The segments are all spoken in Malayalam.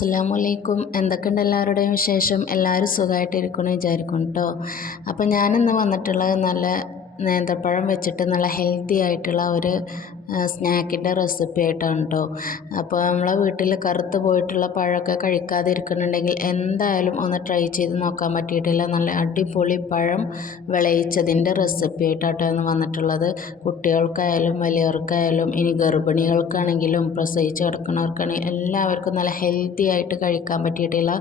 അസ്സലാമലൈക്കും. എന്തൊക്കെയുണ്ട് എല്ലാവരുടെയും വിശേഷം? എല്ലാവരും സുഖമായിട്ടിരിക്കുമെന്ന് വിചാരിക്കും കേട്ടോ. അപ്പോൾ ഞാനിന്ന് വന്നിട്ടുള്ളത് നല്ല നേന്ത്രപ്പഴം വെച്ചിട്ട് നല്ല ഹെൽത്തി ആയിട്ടുള്ള ഒരു സ്നാക്കിൻ്റെ റെസിപ്പി ആയിട്ടാണ് കേട്ടോ. അപ്പോൾ നമ്മളെ വീട്ടിൽ കറുത്ത് പോയിട്ടുള്ള പഴമൊക്കെ കഴിക്കാതിരിക്കുന്നുണ്ടെങ്കിൽ എന്തായാലും ഒന്ന് ട്രൈ ചെയ്ത് നോക്കാൻ പറ്റിയിട്ടില്ല. നല്ല അടിപൊളി പഴം വിളയിച്ചതിൻ്റെ റെസിപ്പി ആയിട്ടാട്ടോ ഇന്ന് വന്നിട്ടുള്ളത്. കുട്ടികൾക്കായാലും വലിയവർക്കായാലും ഇനി ഗർഭിണികൾക്കാണെങ്കിലും പ്രസവിച്ച് കിടക്കുന്നവർക്കാണെങ്കിലും എല്ലാവർക്കും നല്ല ഹെൽത്തി ആയിട്ട് കഴിക്കാൻ പറ്റിയിട്ടുള്ള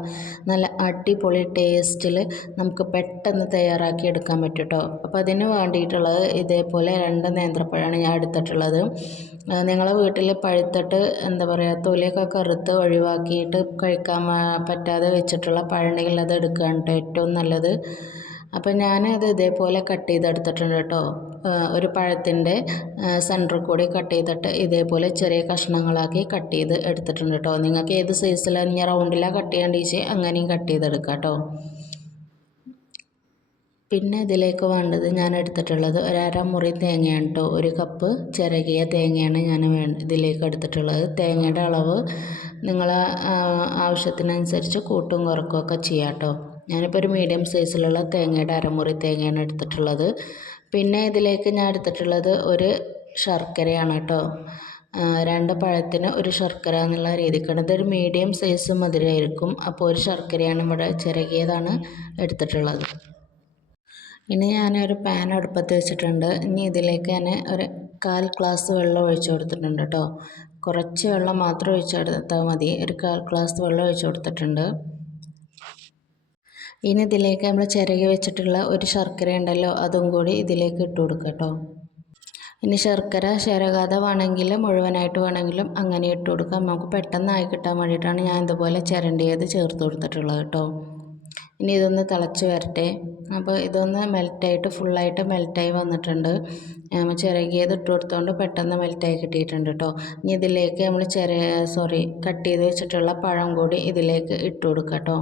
നല്ല അടിപൊളി ടേസ്റ്റിൽ നമുക്ക് പെട്ടെന്ന് തയ്യാറാക്കി എടുക്കാൻ പറ്റും കേട്ടോ. അപ്പോൾ അതിന് വേണ്ടിയിട്ടുള്ളത് ഇതേപോലെ 2 നേന്ത്രപ്പഴമാണ് ഞാൻ എടുത്തിട്ടുള്ളത്. നിങ്ങളെ വീട്ടിൽ പഴുത്തിട്ട് എന്താ പറയുക തൊലിയൊക്കെ കറുത്ത് ഒഴിവാക്കിയിട്ട് കഴിക്കാൻ പറ്റാതെ വെച്ചിട്ടുള്ള പഴമുണ്ടെങ്കിൽ അത് എടുക്കുകയാണ് കേട്ടോ ഏറ്റവും നല്ലത്. അപ്പോൾ ഞാനത് ഇതേപോലെ കട്ട് ചെയ്തെടുത്തിട്ടുണ്ട് കേട്ടോ. ഒരു പഴത്തിൻ്റെ സെൻറ്ററിൽ കൂടി കട്ട് ചെയ്തിട്ട് ഇതേപോലെ ചെറിയ കഷ്ണങ്ങളാക്കി കട്ട് ചെയ്ത് എടുത്തിട്ടുണ്ട് കേട്ടോ. നിങ്ങൾക്ക് ഏത് സൈസിലാണ് ഞാൻ റൗണ്ടിലാണ് കട്ട് ചെയ്യേണ്ടിച്ച് അങ്ങനെയും കട്ട് ചെയ്തെടുക്കാം കേട്ടോ. പിന്നെ ഇതിലേക്ക് വേണ്ടത് ഞാൻ എടുത്തിട്ടുള്ളത് ഒരു അരമുറി തേങ്ങയാണ് കേട്ടോ. 1 കപ്പ് ചിരകിയ തേങ്ങയാണ് ഞാൻ ഇതിലേക്ക് എടുത്തിട്ടുള്ളത്. തേങ്ങയുടെ അളവ് നിങ്ങളെ ആവശ്യത്തിനനുസരിച്ച് കൂട്ടും കുറക്കുകയൊക്കെ ചെയ്യാം കേട്ടോ. ഞാനിപ്പോൾ ഒരു മീഡിയം സൈസിലുള്ള തേങ്ങയുടെ അരമുറി തേങ്ങയാണ് എടുത്തിട്ടുള്ളത്. പിന്നെ ഇതിലേക്ക് ഞാൻ എടുത്തിട്ടുള്ളത് ഒരു ശർക്കരയാണ് കേട്ടോ. 2 പഴത്തിന് ഒരു ശർക്കര എന്നുള്ള രീതിക്കാണ്. ഇതൊരു മീഡിയം സൈസ് മധുരമായിരിക്കും. അപ്പോൾ ഒരു ശർക്കരയാണ് ഇവിടെ ചിരകിയതാണ് എടുത്തിട്ടുള്ളത്. ഇനി ഞാനൊരു പാൻ അടുപ്പത്ത് വെച്ചിട്ടുണ്ട്. ഇനി ഇതിലേക്ക് ഞാൻ ഒരു 1/4 ഗ്ലാസ് വെള്ളം ഒഴിച്ചു കൊടുത്തിട്ടുണ്ട് കേട്ടോ. കുറച്ച് വെള്ളം മാത്രം ഒഴിച്ചെടുത്താൽ മതി. ഒരു 1/4 ഗ്ലാസ് വെള്ളം ഒഴിച്ചു കൊടുത്തിട്ടുണ്ട്. ഇനി ഇതിലേക്ക് നമ്മൾ ചിരകി വെച്ചിട്ടുള്ള ഒരു ശർക്കര ഉണ്ടല്ലോ അതും കൂടി ഇതിലേക്ക് ഇട്ട് കൊടുക്കുക കേട്ടോ. ഇനി ശർക്കര ചിരകാതെ വേണമെങ്കിൽ മുഴുവനായിട്ട് വേണമെങ്കിലും അങ്ങനെ ഇട്ട് കൊടുക്കാം. നമുക്ക് പെട്ടെന്നായി കിട്ടാൻ വേണ്ടിയിട്ടാണ് ഞാൻ ഇതുപോലെ ചിരണ്ടിയത് ചേർത്ത് കൊടുത്തിട്ടുള്ളത് കേട്ടോ. ഇനി ഇതൊന്ന് തിളച്ച് വരട്ടെ. അപ്പോൾ ഇതൊന്ന് മെൽറ്റായിട്ട് ഫുള്ളായിട്ട് മെൽറ്റായി വന്നിട്ടുണ്ട്. ചിരകിയത് ഇട്ട് കൊടുത്തുകൊണ്ട് പെട്ടെന്ന് മെൽറ്റായി കിട്ടിയിട്ടുണ്ട് കേട്ടോ. ഇനി ഇതിലേക്ക് നമ്മൾ കട്ട് ചെയ്ത് വെച്ചിട്ടുള്ള പഴം കൂടി ഇതിലേക്ക് ഇട്ട് കൊടുക്കാം കേട്ടോ.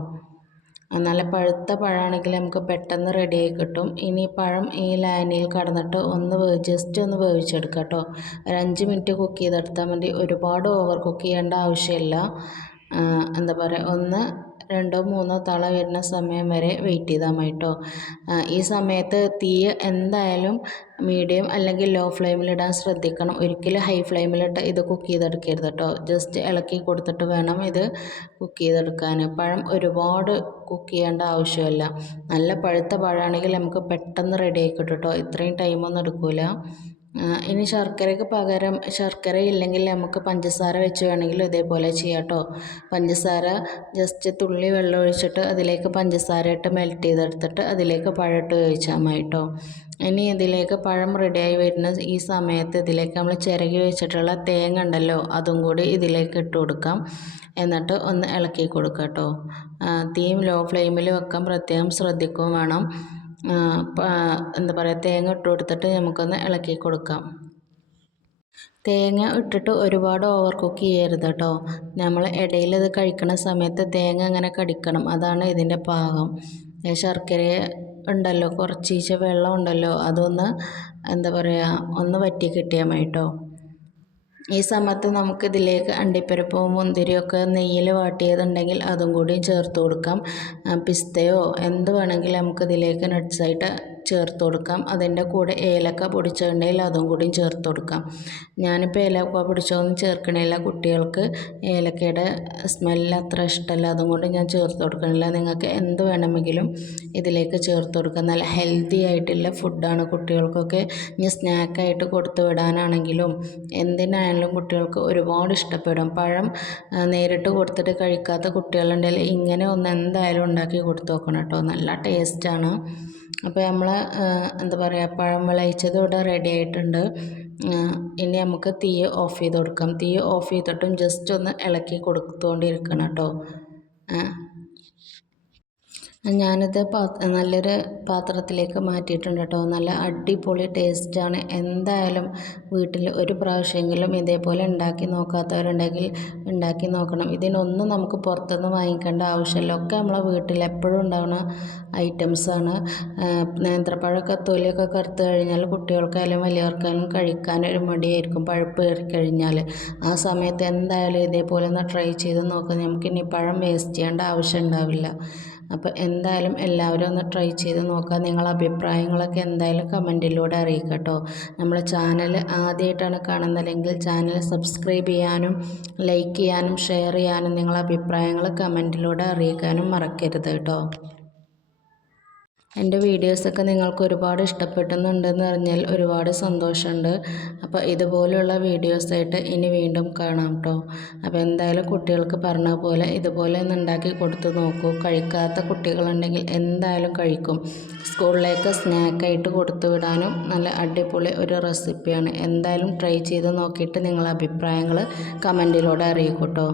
നല്ല പഴുത്ത പഴമാണെങ്കിൽ നമുക്ക് പെട്ടെന്ന് റെഡിയായി കിട്ടും. ഇനി പഴം ഈ ലായനിയിൽ കടന്നിട്ട് ജസ്റ്റ് ഒന്ന് വേവിച്ചെടുക്കാം കേട്ടോ. ഒരു 5 മിനിറ്റ് കുക്ക് ചെയ്തെടുത്താൽ മതി. ഒരുപാട് ഓവർ കുക്ക് ചെയ്യേണ്ട ആവശ്യമില്ല. എന്താ പറയുക 1 2 3 തള വരുന്ന സമയം വരെ വെയിറ്റ് ചെയ്താൽ മതി കേട്ടോ. ഈ സമയത്ത് തീ എന്തായാലും മീഡിയം അല്ലെങ്കിൽ ലോ ഫ്ലെയിമിലിടാൻ ശ്രദ്ധിക്കണം. ഒരിക്കലും ഹൈ ഫ്ലെയിമിലിട്ട് ഇത് കുക്ക് ചെയ്തെടുക്കരുത് കേട്ടോ. ജസ്റ്റ് ഇളക്കി കൊടുത്തിട്ട് വേണം ഇത് കുക്ക് ചെയ്തെടുക്കാൻ. പഴം ഒരുപാട് കുക്ക് ചെയ്യേണ്ട ആവശ്യമില്ല. നല്ല പഴുത്ത പഴമാണെങ്കിൽ നമുക്ക് പെട്ടെന്ന് റെഡിയായി കിട്ടും കേട്ടോ. ഇത്രയും ടൈമൊന്നും എടുക്കില്ല. ഇനി ശർക്കരയ്ക്ക് പകരം ശർക്കര ഇല്ലെങ്കിൽ നമുക്ക് പഞ്ചസാര വെച്ച് വേണമെങ്കിൽ ഇതേപോലെ ചെയ്യാം കേട്ടോ. പഞ്ചസാര ജസ്റ്റ് തുള്ളി വെള്ളം ഒഴിച്ചിട്ട് അതിലേക്ക് പഞ്ചസാര ഇട്ട് മെൽറ്റ് ചെയ്തെടുത്തിട്ട് അതിലേക്ക് പഴം ഇട്ട് വേവിച്ചാൽ മതി കേട്ടോ. ഇനി ഇതിലേക്ക് പഴം റെഡിയായി വരുന്ന ഈ സമയത്ത് ഇതിലേക്ക് നമ്മൾ ചിരകി വെച്ചിട്ടുള്ള തേങ്ങ ഉണ്ടല്ലോ അതും കൂടി ഇതിലേക്ക് ഇട്ട് കൊടുക്കാം. എന്നിട്ട് ഒന്ന് ഇളക്കി കൊടുക്കാം കേട്ടോ. തീം ലോ ഫ്ലെയിമിൽ വെക്കാൻ പ്രത്യേകം ശ്രദ്ധിക്കുകയും വേണം. എന്താ പറയുക തേങ്ങ ഇട്ട് കൊടുത്തിട്ട് നമുക്കൊന്ന് ഇളക്കി കൊടുക്കാം. തേങ്ങ ഇട്ടിട്ട് ഒരുപാട് ഓവർ കുക്ക് ചെയ്യരുത് കേട്ടോ. നമ്മൾ ഇടയിൽ ഇത് കഴിക്കുന്ന സമയത്ത് തേങ്ങ അങ്ങനെ കടിക്കണം. അതാണ് ഇതിൻ്റെ പാകം. ശർക്കര ഉണ്ടല്ലോ കുറച്ചീശ വെള്ളം ഉണ്ടല്ലോ അതൊന്ന് എന്താ പറയുക ഒന്ന് വറ്റി കിട്ടിയാൽ മതി കേട്ടോ. ഈ സമയത്ത് നമുക്കിതിലേക്ക് അണ്ടിപ്പരിപ്പും മുന്തിരിയൊക്കെ നെയ്യിൽ വാട്ടിയതുണ്ടെങ്കിൽ അതും കൂടി ചേർത്ത് കൊടുക്കാം. പിസ്തയോ എന്ത് വേണമെങ്കിലും നമുക്കിതിലേക്ക് നട്ട്സായിട്ട് ചേർത്ത് കൊടുക്കാം. അതിൻ്റെ കൂടെ ഏലക്ക പൊടിച്ചതുണ്ടെങ്കിൽ അതും കൂടിയും ചേർത്ത് കൊടുക്കാം. ഞാനിപ്പോൾ ഏലക്ക പൊടിച്ചതൊന്നും ചേർക്കണില്ല. കുട്ടികൾക്ക് ഏലക്കയുടെ സ്മെല്ല് അത്ര ഇഷ്ടമല്ല. അതുകൊണ്ട് ഞാൻ ചേർത്ത് കൊടുക്കണില്ല. നിങ്ങൾക്ക് എന്ത് വേണമെങ്കിലും ഇതിലേക്ക് ചേർത്ത് കൊടുക്കാം. നല്ല ഹെൽത്തി ആയിട്ടുള്ള ഫുഡാണ്. കുട്ടികൾക്കൊക്കെ ഇനി സ്നാക്കായിട്ട് കൊടുത്തു വിടാനാണെങ്കിലും എന്തിനാണെങ്കിലും കുട്ടികൾക്ക് ഒരുപാട് ഇഷ്ടപ്പെടും. പഴം നേരിട്ട് കൊടുത്തിട്ട് കഴിക്കാത്ത കുട്ടികളുണ്ടെങ്കിൽ ഇങ്ങനെ ഒന്ന് എന്തായാലും ഉണ്ടാക്കി കൊടുത്തു നോക്കണം കേട്ടോ. നല്ല ടേസ്റ്റാണ്. അപ്പോൾ നമ്മൾ എന്താ പറയുക പഴം വിളയിച്ചത് ഇവിടെ റെഡി ആയിട്ടുണ്ട്. ഇനി നമുക്ക് തീ ഓഫ് ചെയ്ത് കൊടുക്കാം. തീ ഓഫ് ചെയ്തിട്ടും ജസ്റ്റ് ഒന്ന് ഇളക്കി കൊടുത്തുകൊണ്ടിരിക്കണം കേട്ടോ. ഞാനിത് നല്ലൊരു പാത്രത്തിലേക്ക് മാറ്റിയിട്ടുണ്ട് കേട്ടോ. നല്ല അടിപൊളി ടേസ്റ്റാണ്. എന്തായാലും വീട്ടിൽ ഒരു പ്രാവശ്യമെങ്കിലും ഇതേപോലെ ഉണ്ടാക്കി നോക്കാത്തവരുണ്ടെങ്കിൽ ഉണ്ടാക്കി നോക്കണം. ഇതിനൊന്നും നമുക്ക് പുറത്തുനിന്ന് വാങ്ങിക്കേണ്ട ആവശ്യമില്ല. ഒക്കെ നമ്മളെ വീട്ടിൽ എപ്പോഴും ഉണ്ടാകുന്ന ഐറ്റംസാണ്. നേന്ത്രപ്പഴമൊക്കെ തൊലിയൊക്കെ കറുത്ത് കഴിഞ്ഞാൽ കുട്ടികൾക്കായാലും വലിയവർക്കായാലും കഴിക്കാനൊരു മടിയായിരിക്കും, പഴുപ്പ് കയറി കഴിഞ്ഞാൽ. ആ സമയത്ത് എന്തായാലും ഇതേപോലെ ഒന്ന് ട്രൈ ചെയ്ത് നോക്കാം. നമുക്കിനി പഴം വേസ്റ്റ് ചെയ്യേണ്ട ആവശ്യം ഉണ്ടാവില്ല. അപ്പോൾ എന്തായാലും എല്ലാവരും ഒന്ന് ട്രൈ ചെയ്ത് നോക്കുക. നിങ്ങളുടെ അഭിപ്രായങ്ങളൊക്കെ എന്തായാലും കമൻറ്റിലൂടെ അറിയിക്കുക കേട്ടോ. നമ്മുടെ ചാനൽ ആദ്യമായിട്ടാണ് കാണുന്നതെങ്കിൽ ചാനൽ സബ്സ്ക്രൈബ് ചെയ്യാനും ലൈക്ക് ചെയ്യാനും ഷെയർ ചെയ്യാനും നിങ്ങളുടെ അഭിപ്രായങ്ങൾ കമൻറ്റിലൂടെ അറിയിക്കാനും മറക്കരുത് കേട്ടോ. എൻ്റെ വീഡിയോസൊക്കെ നിങ്ങൾക്ക് ഒരുപാട് ഇഷ്ടപ്പെടുന്നുണ്ടെന്ന് അറിഞ്ഞാൽ ഒരുപാട് സന്തോഷമുണ്ട്. അപ്പോൾ ഇതുപോലെയുള്ള വീഡിയോസായിട്ട് ഇനി വീണ്ടും കാണാം കേട്ടോ. അപ്പോൾ എന്തായാലും കുട്ടികൾക്ക് പറഞ്ഞ പോലെ ഇതുപോലെ ഒന്ന് ഉണ്ടാക്കി കൊടുത്ത് നോക്കൂ. കഴിക്കാത്ത കുട്ടികളുണ്ടെങ്കിൽ എന്തായാലും കഴിക്കും. സ്കൂളിലേക്ക് സ്നാക്കായിട്ട് കൊടുത്തു വിടാനും നല്ല അടിപൊളി ഒരു റെസിപ്പിയാണ്. എന്തായാലും ട്രൈ ചെയ്ത് നോക്കിയിട്ട് നിങ്ങളുടെ അഭിപ്രായങ്ങൾ കമൻറ്റിലൂടെ അറിയിക്കും കേട്ടോ.